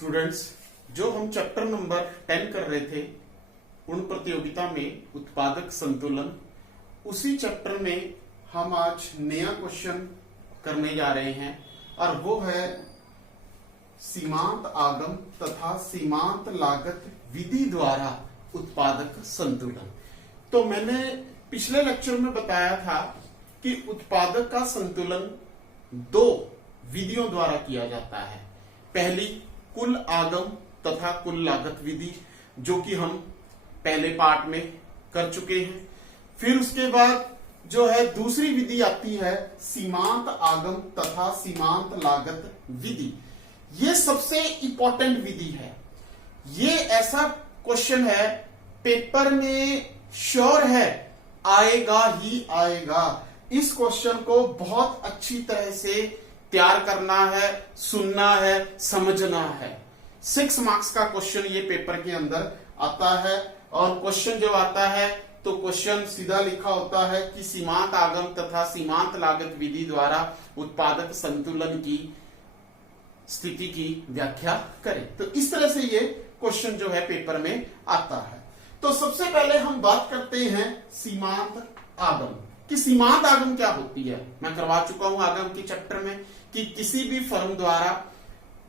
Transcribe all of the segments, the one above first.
Students, जो हम chapter number 10 कर रहे थे पूर्ण प्रतियोगिता में उत्पादक संतुलन, उसी चैप्टर में हम आज नया क्वेश्चन करने जा रहे हैं और वो है सीमांत आगम तथा सीमांत लागत विधि द्वारा उत्पादक संतुलन। तो मैंने पिछले लेक्चर में बताया था कि उत्पादक का संतुलन दो विधियों द्वारा किया जाता है। पहली कुल आगम तथा कुल लागत विधि, जो कि हम पहले पार्ट में कर चुके हैं। फिर उसके बाद जो है दूसरी विधि आती है सीमांत आगम तथा सीमांत लागत विधि। ये सबसे इंपॉर्टेंट विधि है। ये ऐसा क्वेश्चन है पेपर में श्योर है आएगा ही आएगा। इस क्वेश्चन को बहुत अच्छी तरह से तैयार करना है, सुनना है, समझना है। 6 मार्क्स का क्वेश्चन ये पेपर के अंदर आता है और क्वेश्चन जब आता है तो क्वेश्चन सीधा लिखा होता है कि सीमांत आगम तथा सीमांत लागत विधि द्वारा उत्पादक संतुलन की स्थिति की व्याख्या करें। तो इस तरह से ये क्वेश्चन जो है पेपर में आता है। तो सबसे पहले हम बात करते हैं सीमांत आगम कि सीमांत आगम क्या होती है। मैं करवा चुका हूं आगम के चैप्टर में कि किसी भी फर्म द्वारा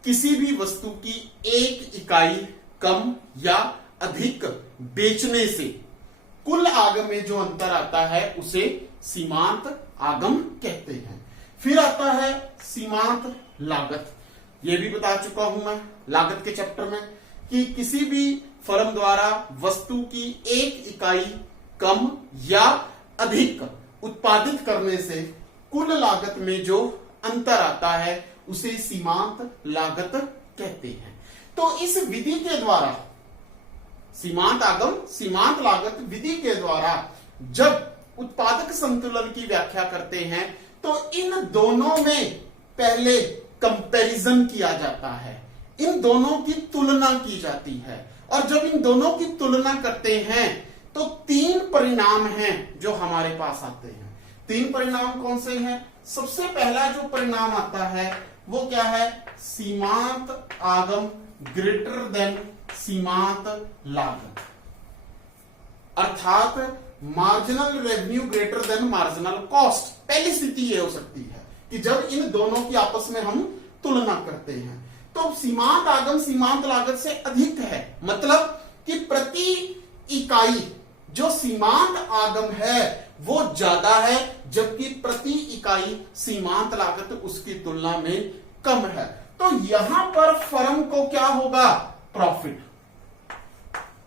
किसी भी वस्तु की एक इकाई कम या अधिक बेचने से कुल आगम में जो अंतर आता है उसे सीमांत आगम कहते हैं। फिर आता है सीमांत लागत। यह भी बता चुका हूं मैं लागत के चैप्टर में कि किसी भी फर्म द्वारा वस्तु की एक इकाई कम या अधिक उत्पादित करने से कुल लागत में जो अंतर आता है उसे सीमांत लागत कहते हैं। तो इस विधि के द्वारा सीमांत आगम सीमांत लागत विधि के द्वारा जब उत्पादक संतुलन की व्याख्या करते हैं तो इन दोनों में पहले कंपैरिजन किया जाता है, इन दोनों की तुलना की जाती है। और जब इन दोनों की तुलना करते हैं तो 3 परिणाम हैं जो हमारे पास आते हैं। 3 परिणाम कौन से हैं? सबसे पहला जो परिणाम आता है वो क्या है? सीमांत आगम ग्रेटर देन सीमांत लागत, अर्थात marginal revenue greater than marginal cost. पहली स्थिति ये हो सकती है कि जब इन दोनों की आपस में हम तुलना करते हैं तो सीमांत आगम सीमांत लागत से अधिक है, मतलब कि प्रति इकाई जो सीमांत आगम है वो ज्यादा है, जबकि प्रति इकाई सीमांत लागत उसकी तुलना में कम है। तो यहां पर फर्म को क्या होगा? प्रॉफिट,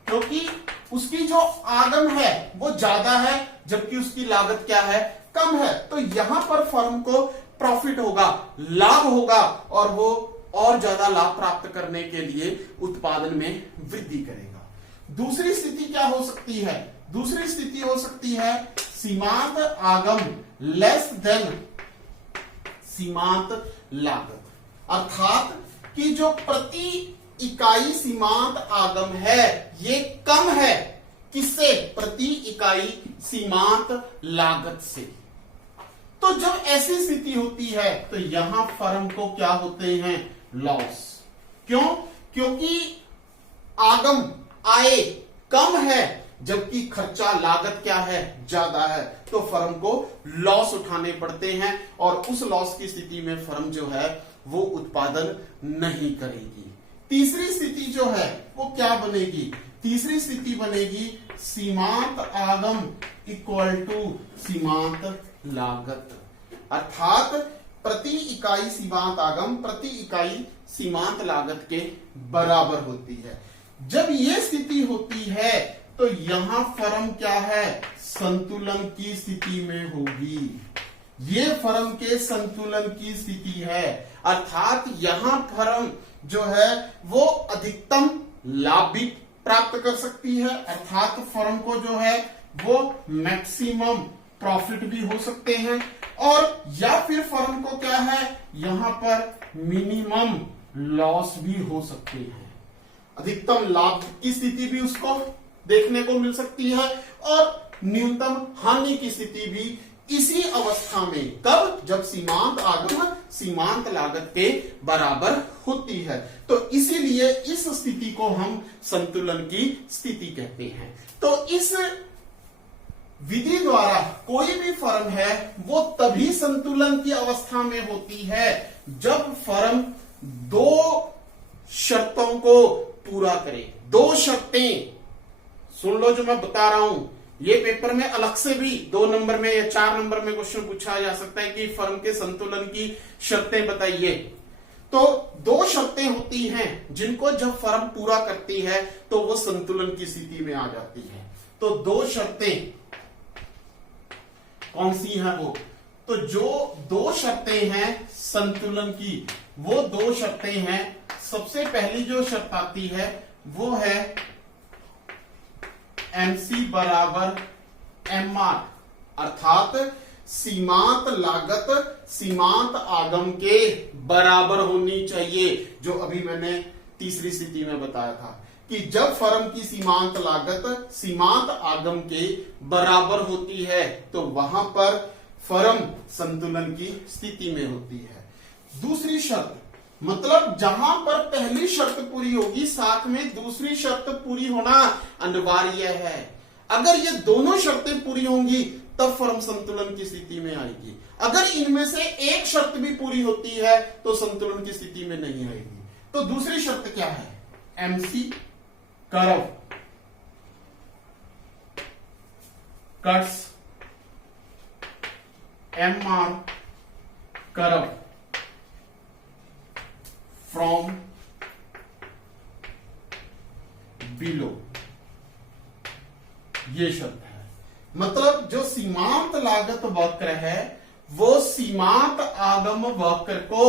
क्योंकि उसकी जो आगम है वो ज्यादा है जबकि उसकी लागत क्या है? कम है। तो यहां पर फर्म को प्रॉफिट होगा, लाभ होगा और वो और ज्यादा लाभ प्राप्त करने के लिए उत्पादन में वृद्धि करेगा। दूसरी स्थिति क्या हो सकती है? दूसरी स्थिति हो सकती है सीमांत आगम लेस देन सीमांत लागत, अर्थात कि जो प्रति इकाई सीमांत आगम है ये कम है, किससे? प्रति इकाई सीमांत लागत से। तो जब ऐसी स्थिति होती है तो यहां फर्म को क्या होते हैं? लॉस। क्यों? क्योंकि आगम आय कम है जबकि खर्चा लागत क्या है? ज्यादा है। तो फर्म को लॉस उठाने पड़ते हैं और उस लॉस की स्थिति में फर्म जो है वो उत्पादन नहीं करेगी। तीसरी स्थिति जो है वो क्या बनेगी? तीसरी स्थिति बनेगी सीमांत आगम इक्वल टू सीमांत लागत, अर्थात प्रति इकाई सीमांत आगम प्रति इकाई सीमांत लागत के बराबर होती है। जब ये स्थिति होती है तो यहां फर्म क्या है? संतुलन की स्थिति में होगी। ये फर्म के संतुलन की स्थिति है, अर्थात यहां फर्म जो है वो अधिकतम लाभ भी प्राप्त कर सकती है, अर्थात फर्म को जो है वो मैक्सिमम प्रॉफिट भी हो सकते हैं, और या फिर फर्म को क्या है यहां पर मिनिमम लॉस भी हो सकते हैं। अधिकतम लाभ की स्थिति भी उसको देखने को मिल सकती है और न्यूनतम हानि की स्थिति भी इसी अवस्था में। कब? जब सीमांत आगम सीमांत लागत के बराबर होती है। तो इसीलिए इस स्थिति को हम संतुलन की स्थिति कहते हैं। तो इस विधि द्वारा कोई भी फर्म है वो तभी संतुलन की अवस्था में होती है जब फर्म दो शर्तों को पूरा करे। दो शर्तें सुन लो जो मैं बता रहा हूं, ये पेपर में अलग से भी 2 नंबर में या 4 नंबर में क्वेश्चन पूछा जा सकता है कि फर्म के संतुलन की शर्तें बताइए। तो 2 शर्तें होती हैं जिनको जब फर्म पूरा करती है तो वो संतुलन की स्थिति में आ जाती है। तो 2 शर्तें कौन सी है वो? तो जो 2 शर्तें हैं संतुलन की, वो 2 शर्तें हैं। सबसे पहली जो शर्त आती है वो है MC बराबर MR, अर्थात सीमांत लागत सीमांत आगम के बराबर होनी चाहिए। जो अभी मैंने तीसरी स्थिति में बताया था कि जब फर्म की सीमांत लागत सीमांत आगम के बराबर होती है तो वहां पर फर्म संतुलन की स्थिति में होती है। दूसरी शर्त मतलब जहां पर पहली शर्त पूरी होगी साथ में दूसरी शर्त पूरी होना अनिवार्य है। अगर ये दोनों शर्तें पूरी होंगी तब फर्म संतुलन की स्थिति में आएगी। अगर इनमें से एक शर्त भी पूरी होती है तो संतुलन की स्थिति में नहीं आएगी। तो दूसरी शर्त क्या है? MC curve cuts MR curve from below, ये शब्द है। मतलब जो सीमांत लागत वक्र है वो सीमांत आगम वक्र को,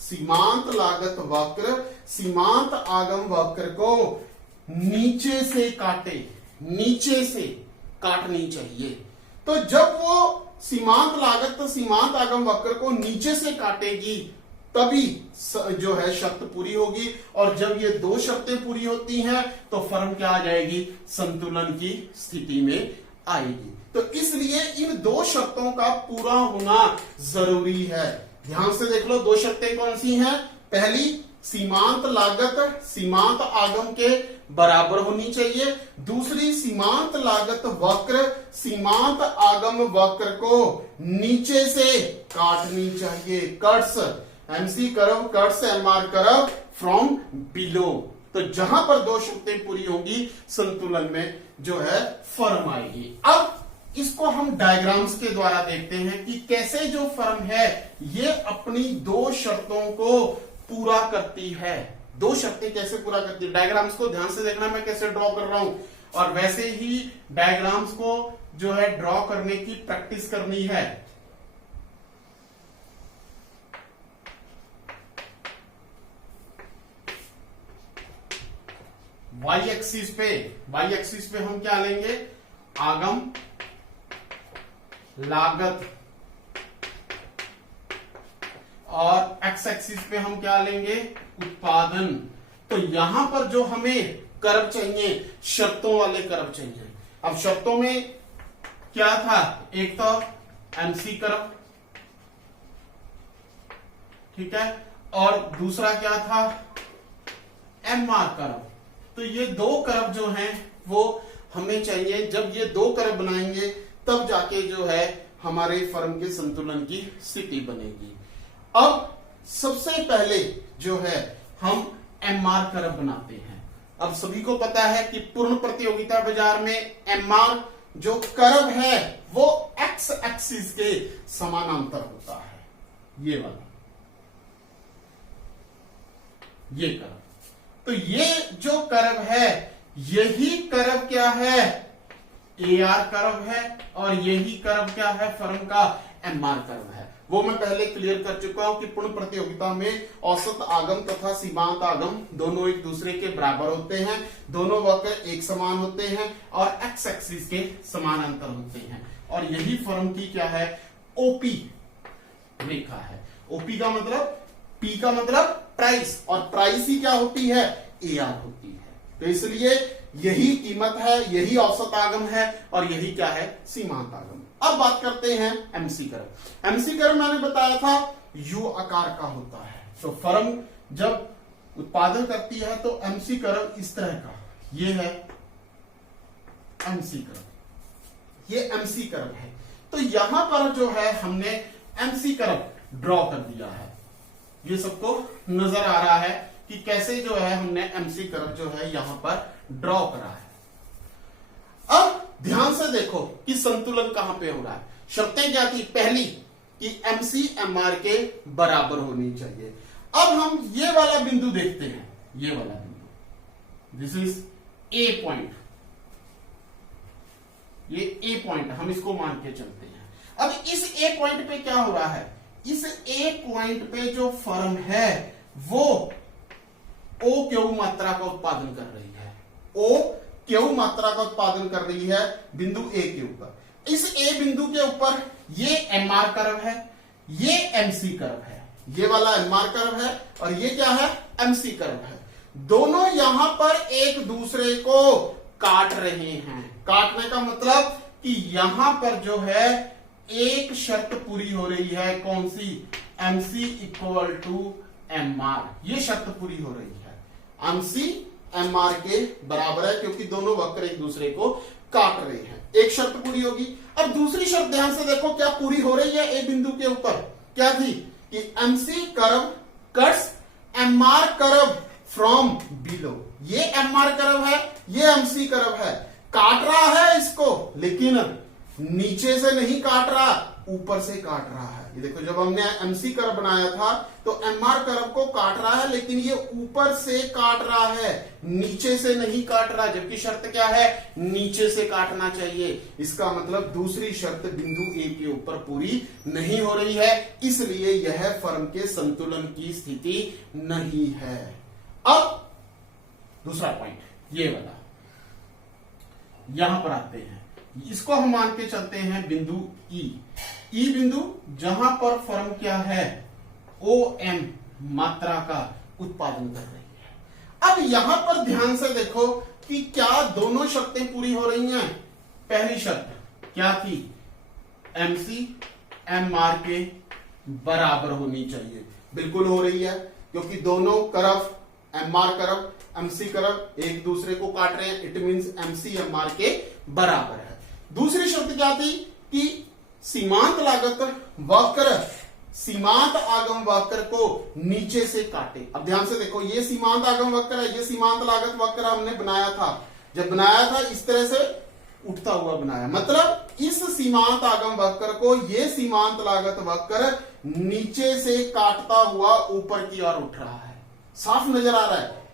सीमांत लागत वक्र सीमांत आगम वक्र को नीचे से काटे, नीचे से काटनी चाहिए। तो जब वो सीमांत लागत सीमांत आगम वक्र को नीचे से काटेगी तभी जो है शर्त पूरी होगी। और जब ये 2 शर्तें पूरी होती हैं तो फर्म क्या आ जाएगी? संतुलन की स्थिति में आएगी। तो इसलिए इन 2 शर्तों का पूरा होना जरूरी है। ध्यान से देख लो 2 शर्तें कौन सी हैं? पहली, सीमांत लागत सीमांत आगम के बराबर होनी चाहिए। दूसरी, सीमांत लागत वक्र सीमांत आगम वक्र को नीचे से काटनी चाहिए। Cuts MC curve cuts MR curve from below. तो जहां पर 2 शर्तें पूरी होंगी संतुलन में जो है फर्म आएगी। अब इसको हम डायग्राम्स के द्वारा देखते हैं कि कैसे जो फर्म है ये अपनी 2 शर्तों को पूरा करती है। 2 शर्तें कैसे पूरा करती है? डायग्राम्स को ध्यान से देखना मैं कैसे ड्रॉ कर रहा हूं, और वैसे ही डायग्राम्स को जो है ड्रॉ करने की प्रैक्टिस करनी है। वाई एक्सिस पे हम क्या लेंगे? आगम लागत, और एक्स एक्सिस पे हम क्या लेंगे? उत्पादन। तो यहां पर जो हमें कर्व चाहिए शर्तों वाले कर्व चाहिए। अब शर्तों में क्या था? एक तो MC कर्व, ठीक है, और दूसरा क्या था? MR curve. तो ये 2 कर्व जो हैं वो हमें चाहिए। जब ये 2 कर्व बनाएंगे तब जाके जो है हमारे फर्म के संतुलन की स्थिति बनेगी। अब सबसे पहले जो है हम MR कर्व बनाते हैं। अब सभी को पता है कि पूर्ण प्रतियोगिता बाजार में MR जो कर्व है वो X एक्सिस के समानांतर होता है, ये वाला, ये कर्व। तो ये जो कर्व है यही कर्व क्या है? AR कर्व है, और यही कर्व क्या है? फर्म का MR कर्व है। वो मैं पहले क्लियर कर चुका हूं कि पूर्ण प्रतियोगिता में औसत आगम तथा सीमांत आगम दोनों एक दूसरे के बराबर होते हैं, दोनों वक्र एक समान होते हैं और एक्स एक्सिस के समानांतर होते हैं। और यही फर्म की क्या है? ओपी रेखा है। ओपी का मतलब, पी का मतलब प्राइस, और प्राइस ही क्या होती है? AR होती है। तो इसलिए यही कीमत है, यही औसत आगम है, और यही क्या है? सीमांत आगम। अब बात करते हैं MC कर्व। MC कर्व मैंने बताया था U आकार का होता है। तो फर्म जब उत्पादन करती है तो एमसी कर्व इस तरह का, ये है एमसी कर्व, ये एमसी कर्व है। तो यहां पर जो है हमने एमसी कर्व ड्रॉ कर दिया है। ये सबको नजर आ रहा है कि कैसे जो है हमने एमसी कर्व जो है यहां पर ड्रॉ करा है। अब ध्यान से देखो कि संतुलन कहां पे हो रहा है। शर्तें क्या थी? पहली कि एमसी एमआर के बराबर होनी चाहिए। अब हम ये वाला बिंदु देखते हैं, ये वाला बिंदु, दिस इज ए पॉइंट, ये ए पॉइंट हम इसको मान के चलते हैं। अब इस ए पॉइंट पे क्या हो रहा है? इस ए पॉइंट पे जो फर्म है वो ओ क्यू मात्रा का उत्पादन कर रही है, ओ क्यू मात्रा का उत्पादन कर रही है बिंदु ए के ऊपर। इस ए बिंदु के ऊपर ये एमआर कर्व है, ये एमसी कर्व है, ये वाला एमआर कर्व है और ये क्या है? एमसी कर्व है। दोनों यहां पर एक दूसरे को काट रहे हैं। काटने का मतलब कि यहां पर जो है एक शर्त पूरी हो रही है, कौन सी? एमसी इक्वल टू एमआर, ये शर्त पूरी हो रही है। एमसी एमआर के बराबर है क्योंकि दोनों वक्र एक दूसरे को काट रहे हैं, एक शर्त पूरी होगी। अब दूसरी शर्त ध्यान से देखो क्या पूरी हो रही है ए बिंदु के ऊपर, क्या थी? कि MC curve cuts MR curve from below. ये एमआर कर्व है, ये एमसी कर्व है, काट रहा है इसको, लेकिन नीचे से नहीं काट रहा, ऊपर से काट रहा है। ये देखो जब हमने एमसी कर्व बनाया था तो एमआर कर्व को काट रहा है, लेकिन ये ऊपर से काट रहा है, नीचे से नहीं काट रहा, जबकि शर्त क्या है? नीचे से काटना चाहिए। इसका मतलब दूसरी शर्त बिंदु ए के ऊपर पूरी नहीं हो रही है, इसलिए यह फर्म के संतुलन की स्थिति नहीं है। अब दूसरा पॉइंट, ये वाला, यहां पर आते हैं, इसको हम मान के चलते हैं बिंदु ई बिंदु, जहां पर फर्म क्या है? ओ एम मात्रा का उत्पादन कर रही है। अब यहां पर ध्यान से देखो कि क्या दोनों शर्तें पूरी हो रही हैं। पहली शर्त क्या थी? एमसी एमआर के बराबर होनी चाहिए, बिल्कुल हो रही है क्योंकि दोनों curve, MR curve MC curve एक दूसरे को काट रहे हैं, इट मींस एमसी एमआर के बराबर है। दूसरी शर्त क्या थी? कि सीमांत लागत वक्र सीमांत आगम वक्र को नीचे से काटे। अब ध्यान से देखो, ये सीमांत आगम वक्र है, ये सीमांत लागत वक्र हमने बनाया था। जब बनाया था इस तरह से उठता हुआ बनाया, मतलब इस सीमांत आगम वक्र को ये सीमांत लागत वक्र नीचे से काटता हुआ ऊपर की ओर उठ रहा है। साफ नजर आ रहा है।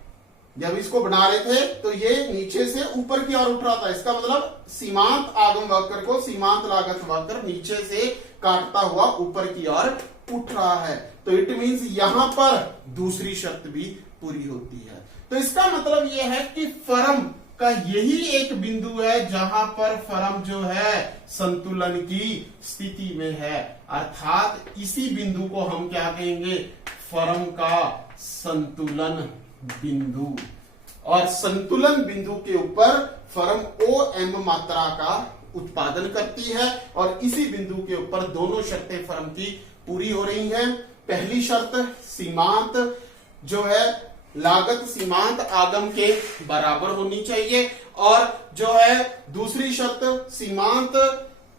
जब इसको बना रहे थे तो ये नीचे से ऊपर की ओर उठ रहा था, इसका मतलब सीमांत आगम वक्र को सीमांत लागत वक्र नीचे से काटता हुआ ऊपर की ओर उठ रहा है। तो इट मींस यहां पर दूसरी शर्त भी पूरी होती है। तो इसका मतलब यह है कि फर्म का यही एक बिंदु है जहां पर फर्म जो है संतुलन की स्थिति में है, अर्थात इसी बिंदु को हम क्या कहेंगे? फर्म का संतुलन बिंदु। और संतुलन बिंदु के ऊपर फर्म ओ एम मात्रा का उत्पादन करती है और इसी बिंदु के ऊपर दोनों शर्तें फर्म की पूरी हो रही हैं। पहली शर्त सीमांत जो है लागत सीमांत आगम के बराबर होनी चाहिए, और जो है दूसरी शर्त सीमांत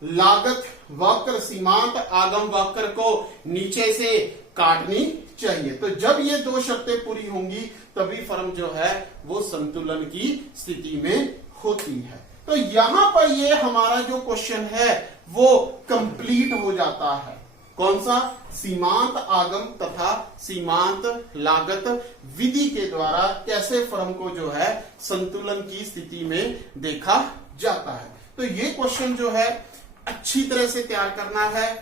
लागत वक्र सीमांत आगम वक्र को नीचे से काटनी चाहिए। तो जब ये दो शर्तें पूरी होंगी तभी फर्म जो है वो संतुलन की स्थिति में होती है। तो यहां पर ये हमारा जो क्वेश्चन है वो कंप्लीट हो जाता है। कौन सा? सीमांत आगम तथा सीमांत लागत विधि के द्वारा कैसे फर्म को जो है संतुलन की स्थिति में देखा जाता है। तो ये क्वेश्चन जो है अच्छी तरह से तैयार करना है।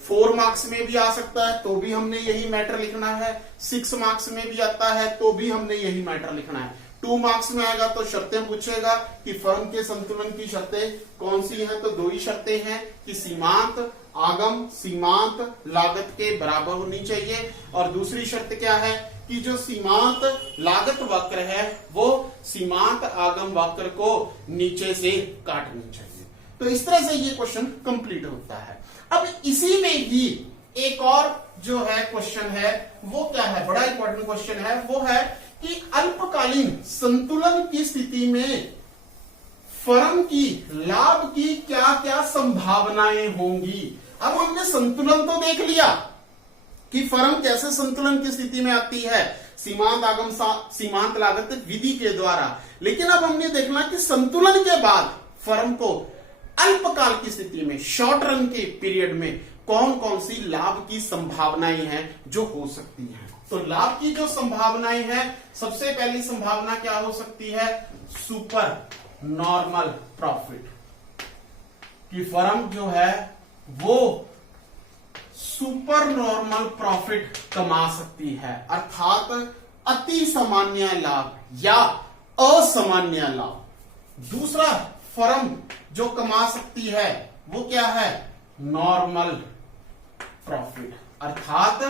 4 मार्क्स में भी आ सकता है तो भी हमने यही मैटर लिखना है, 6 मार्क्स में भी आता है तो भी हमने यही मैटर लिखना है। 2 मार्क्स में आएगा तो शर्तें पूछेगा कि फर्म के संतुलन की शर्तें कौन सी हैं, तो 2 ही शर्तें हैं कि सीमांत आगम सीमांत लागत के बराबर होनी चाहिए, और दूसरी शर्त क्या है कि जो सीमांत लागत वक्र है वो सीमांत आगम वक्र को नीचे से काटनी चाहिए। तो इस तरह से ये क्वेश्चन कंप्लीट होता है। अब इसी में ही एक और जो है क्वेश्चन है वो क्या है, बड़ा इंपॉर्टेंट क्वेश्चन है, वो है कि अल्पकालीन संतुलन की स्थिति में फर्म की लाभ की क्या क्या संभावनाएं होंगी। अब हमने संतुलन तो देख लिया कि फर्म कैसे संतुलन की स्थिति में आती है, सीमांत आगम सीमांत लागत विधि के द्वारा, लेकिन अब हमने देखना कि संतुलन के बाद फर्म को अल्पकाल की स्थिति में, शॉर्ट रन के पीरियड में कौन कौन सी लाभ की संभावनाएं हैं जो हो सकती हैं। तो लाभ की जो संभावनाएं हैं, सबसे पहली संभावना क्या हो सकती है, सुपर नॉर्मल प्रॉफिट, कि फर्म जो है वो सुपर नॉर्मल प्रॉफिट कमा सकती है, अर्थात अति सामान्य लाभ या असामान्य लाभ। दूसरा फर्म जो कमा सकती है वो क्या है, नॉर्मल प्रॉफिट, अर्थात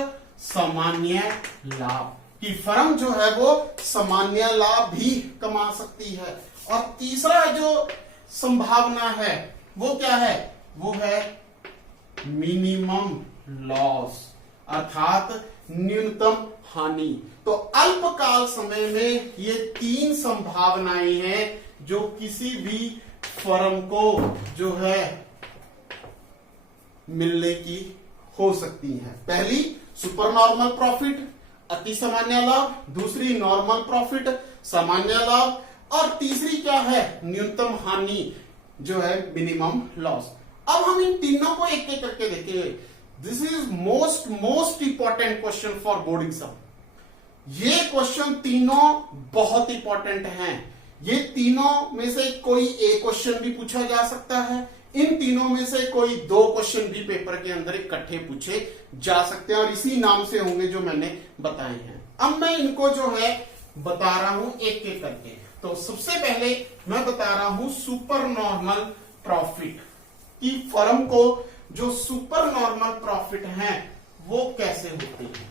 सामान्य लाभ, कि फर्म जो है वो सामान्य लाभ भी कमा सकती है। और तीसरा जो संभावना है वो क्या है, वो है मिनिमम लॉस, अर्थात न्यूनतम हानि। तो अल्पकाल समय में ये तीन संभावनाएं हैं जो किसी भी फर्म को जो है मिलने की हो सकती है। पहली सुपर नॉर्मल प्रॉफिट, अति सामान्य लाभ, दूसरी नॉर्मल प्रॉफिट, सामान्य लाभ, और तीसरी क्या है, न्यूनतम हानि जो है मिनिमम लॉस। अब हम इन तीनों को एक एक करके देखेंगे। This is most important question for board exam. ये क्वेश्चन तीनों बहुत इंपॉर्टेंट हैं। ये तीनों में से कोई एक क्वेश्चन भी पूछा जा सकता है, इन तीनों में से कोई दो क्वेश्चन भी पेपर के अंदर इकट्ठे पूछे जा सकते हैं, और इसी नाम से होंगे जो मैंने बताए हैं। अब मैं इनको जो है बता रहा हूं एक एक करके। तो सबसे पहले मैं बता रहा हूं सुपर नॉर्मल प्रॉफिट, कि फर्म को जो सुपर नॉर्मल प्रॉफिट है वो कैसे होते हैं।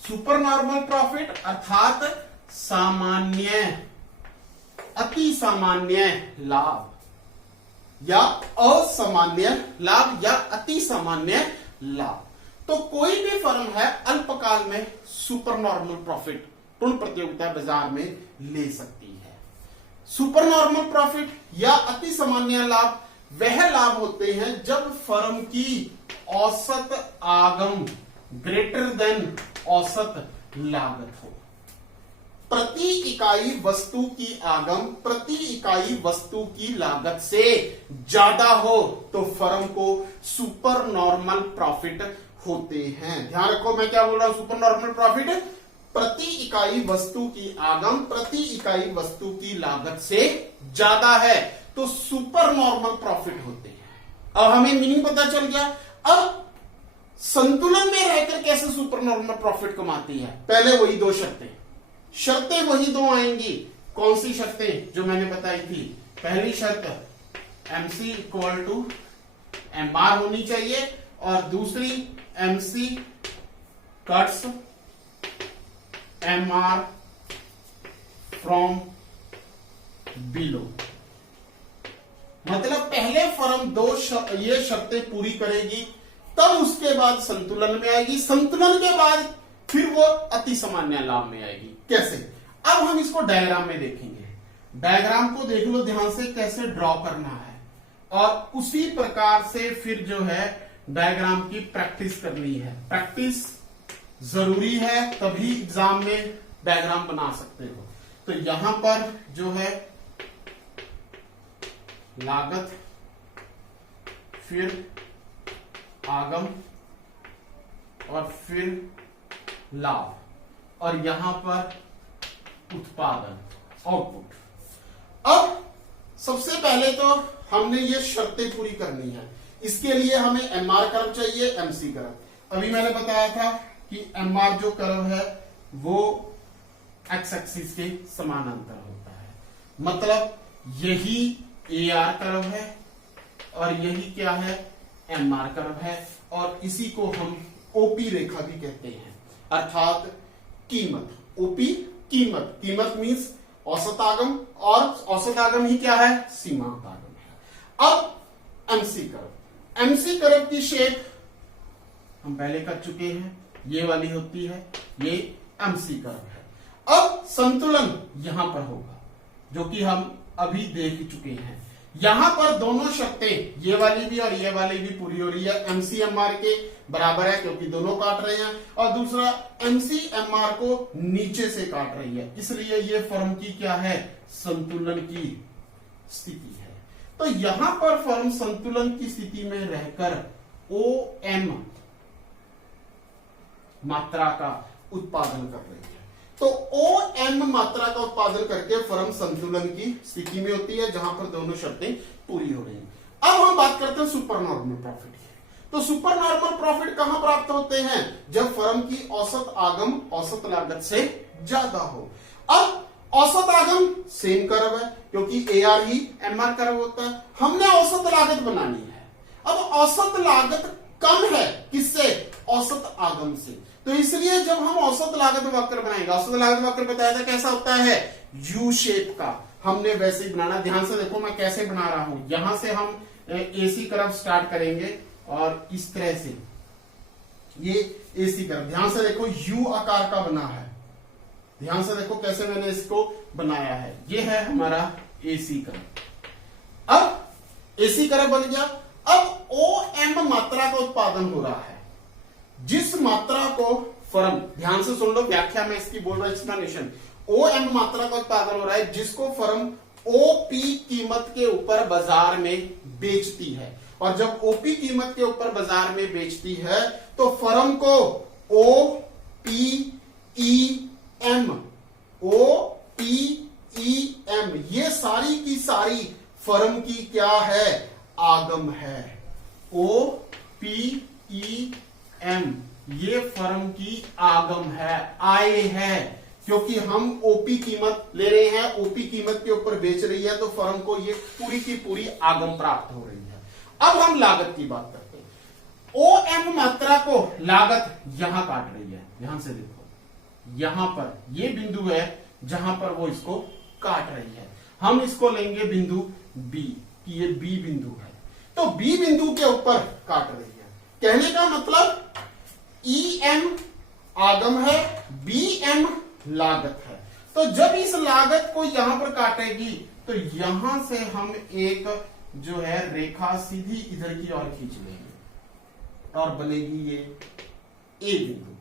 सुपर नॉर्मल प्रॉफिट अर्थात सामान्य, अति सामान्य लाभ या असामान्य लाभ या अति सामान्य लाभ। तो कोई भी फर्म है अल्पकाल में सुपर नॉर्मल प्रॉफिट पूर्ण प्रतियोगिता बाजार में ले सकती है। सुपर नॉर्मल प्रॉफिट या अति सामान्य लाभ वह लाभ होते हैं जब फर्म की औसत आगम ग्रेटर देन औसत लागत हो। प्रति इकाई वस्तु की आगम प्रति इकाई वस्तु की लागत से ज्यादा हो तो फर्म को सुपर नॉर्मल प्रॉफिट होते हैं। ध्यान रखो मैं क्या बोल रहा हूं, सुपर नॉर्मल प्रॉफिट प्रति इकाई वस्तु की आगम प्रति इकाई वस्तु की लागत से ज्यादा है तो सुपर नॉर्मल प्रॉफिट होते हैं। अब हमें मीनिंग पता चल गया। अब संतुलन में रहकर कैसे सुपर नॉर्मल प्रॉफिट कमाती है, पहले वही दो शर्तें वही दो आएंगी। कौन सी शर्तें जो मैंने बताई थी, पहली शर्त MC इक्वल टू MR होनी चाहिए और दूसरी MC cuts MR from below. मतलब पहले फर्म ये शर्तें पूरी करेगी तब उसके बाद संतुलन में आएगी, संतुलन के बाद फिर वो अति सामान्य लाभ में आएगी। कैसे, अब हम इसको डायग्राम में देखेंगे। डायग्राम को देख लो ध्यान से कैसे ड्रॉ करना है और उसी प्रकार से फिर जो है डायग्राम की प्रैक्टिस करनी है। प्रैक्टिस जरूरी है तभी एग्जाम में डायग्राम बना सकते हो। तो यहां पर जो है लागत, फिर आगम और फिर लाभ, और यहां पर उत्पादन आउटपुट। अब सबसे पहले तो हमने ये शर्तें पूरी करनी है। इसके लिए हमें MR कर्व चाहिए, MC कर्व। अभी मैंने बताया था कि MR जो कर्व है वो एक्स एक्सिस के समानांतर होता है, मतलब यही AR कर्व है और यही क्या है, MR कर्व है, और इसी को हम OP रेखा भी कहते हैं, अर्थात कीमत। OP कीमत, मींस औसत आगम, और औसत आगम ही क्या है, सीमांत आगम है। अब एमसी कर्व, एमसी कर्व की शेप हम पहले कर चुके हैं, ये वाली होती है, ये एमसी कर्व है। अब संतुलन यहां पर होगा जो कि हम अभी देख चुके हैं। यहां पर दोनों शर्तें, ये वाली भी और ये वाली भी पूरी हो रही है, एमसीएमआर के बराबर है क्योंकि दोनों काट रहे हैं, और दूसरा एमसीएमआर को नीचे से काट रही है, इसलिए ये फर्म की क्या है, संतुलन की स्थिति है। तो यहां पर फर्म संतुलन की स्थिति में रहकर OM मात्रा का उत्पादन कर रही है। तो OM मात्रा का उत्पादन करके फर्म संतुलन की स्थिति में होती है जहां पर दोनों शर्तें पूरी हो रही हैं। अब हम बात करते हैं सुपर नॉर्मल प्रॉफिट की। तो सुपर नॉर्मल प्रॉफिट कहां प्राप्त होते हैं, जब फर्म की औसत आगम औसत लागत से ज्यादा हो। अब औसत आगम सेम कर्व है क्योंकि AR ही MR कर्व होता है, हमने औसत लागत बनानी है। अब औसत लागत कम है किससे, औसत आगम से, तो इसलिए जब हम औसत लागत वक्र बनाएंगे, औसत लागत वक्र बताया था कैसा होता है, यू शेप का, हमने वैसे ही बनाना। ध्यान से देखो मैं कैसे बना रहा हूं, यहां से हम AC कर्व स्टार्ट करेंगे और इस तरह से ये AC कर्व, ध्यान से देखो यू आकार का बना है, ध्यान से देखो कैसे मैंने इसको बनाया है, ये है हमारा AC कर्व। अब AC कर्व बन गया। अब OM मात्रा का उत्पादन हो रहा है, जिस मात्रा को फर्म, ध्यान से सुन लो व्याख्या में इसकी बोल रहा है एक्सप्लेनेशन, OM मात्रा का उत्पादन हो रहा है जिसको फर्म OP कीमत के ऊपर बाजार में बेचती है, और जब OP कीमत के ऊपर बाजार में बेचती है तो फर्म को OPEM ये सारी की सारी फर्म की क्या है, आगम है। OPEM ये फर्म की आगम है, आय है, क्योंकि हम OP कीमत ले रहे हैं, OP कीमत के ऊपर बेच रही है, तो फर्म को ये पूरी की पूरी आगम प्राप्त हो रही है। अब हम लागत की बात करते हैं। OM मात्रा को लागत यहां काट रही है, ध्यान से देखो, यहां पर ये बिंदु है जहां पर वो इसको काट रही है, हम इसको लेंगे बिंदु B, कि ये B बिंदु है, तो B बिंदु के ऊपर काट रही है। कहने का मतलब EM आगम है, BM लागत है। तो जब इस लागत को यहां पर काटेगी तो यहां से हम एक जो है रेखा सीधी इधर की ओर खींच लेंगे और बनेगी ये A बिंदु।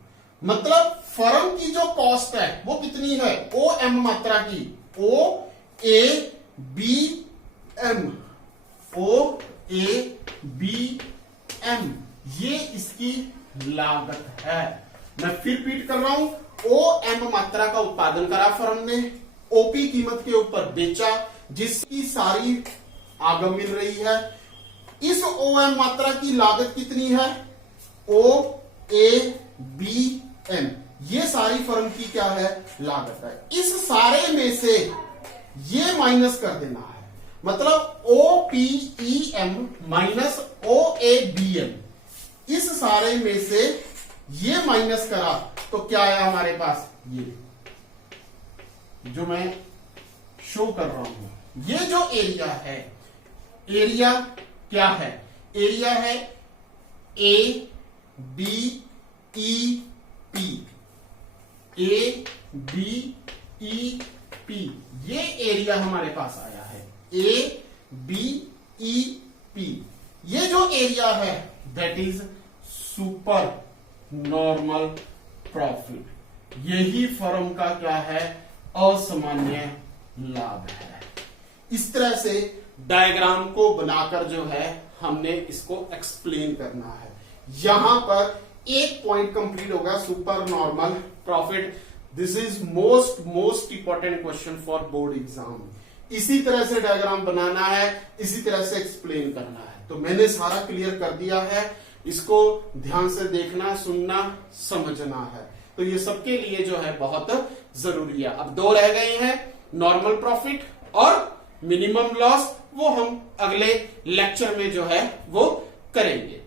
मतलब फर्म की जो कॉस्ट है वो कितनी है, OM मात्रा की, OABM ये इसकी लागत है। मैं फिर रिपीट कर रहा हूं, OM मात्रा का उत्पादन करा फर्म ने, OP कीमत के ऊपर बेचा जिसकी सारी आगम मिल रही है। इस OM मात्रा की लागत कितनी है, OABM ये सारी फर्म की क्या है, लागत है। इस सारे में से ये माइनस कर देना है, मतलब OPEM माइनस OABM, इस सारे में से ये माइनस करा तो क्या आया हमारे पास, ये जो मैं शो कर रहा हूं, ये जो एरिया है, एरिया क्या है, एरिया है ABEP, ABEP ये एरिया हमारे पास आया है, ABEP ये जो एरिया है that is super normal profit, यही फर्म का क्या है, असामान्य लाभ है। इस तरह से डायग्राम को बनाकर जो है हमने इसको एक्सप्लेन करना है। यहां पर एक पॉइंट कंप्लीट होगा, super normal profit. This is most important question for board exam. इसी तरह से डायग्राम बनाना है, इसी तरह से एक्सप्लेन करना है। तो मैंने सारा क्लियर कर दिया है, इसको ध्यान से देखना, सुनना, समझना है। तो ये सबके लिए जो है बहुत जरूरी है। अब दो रह गए हैं, नॉर्मल प्रॉफिट और मिनिमम लॉस, वो हम अगले लेक्चर में जो है वो करेंगे।